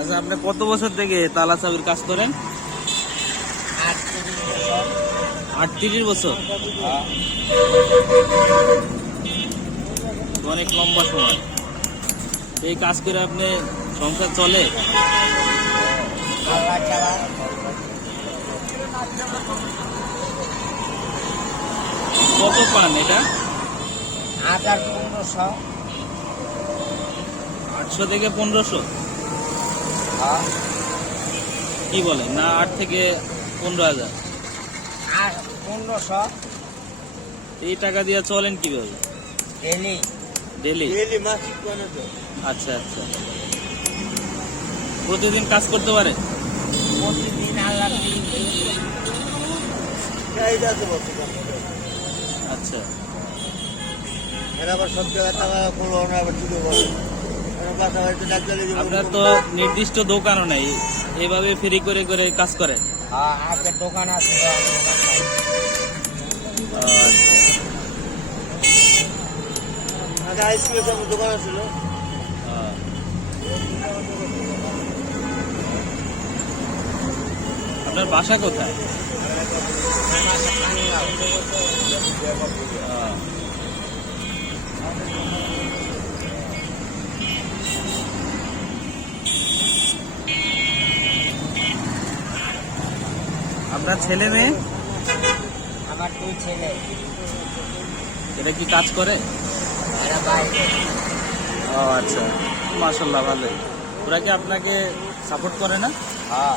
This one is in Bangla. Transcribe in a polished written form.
আচ্ছা, আপনি কত বছর থেকে তালা চাবির কাজ করেন? 38 বছর। অনেক লম্বা সময়। এই কাজ করে আপনি সংসার চলে? কত পান এটা? 1500। 800 থেকে 1500? কি বলেন না, 8 থেকে 15,000? 1500 এই টাকা দিয়ে চলেন কিভাবে? ডেলি। ডেলি? আচ্ছা আচ্ছা, প্রতিদিন কাজ করতে পারে? প্রতিদিন আল্লাহ আচ্ছা, আপনার তো নির্দিষ্ট দোকানও নেই, এভাবে ফ্রি করে করে কাজ করেন? আজকে দোকান আছে। দোকান ছিল। আপনার বাসা কোথায়? আপনার ছেলে মেয়ে? আমার 2 ছেলে। এটা কি কাজ করে? এরা বাইরে। ও আচ্ছা, মাশাআল্লাহ ভালোই। ওরা কি আপনাকে সাপোর্ট করে না? হ্যাঁ।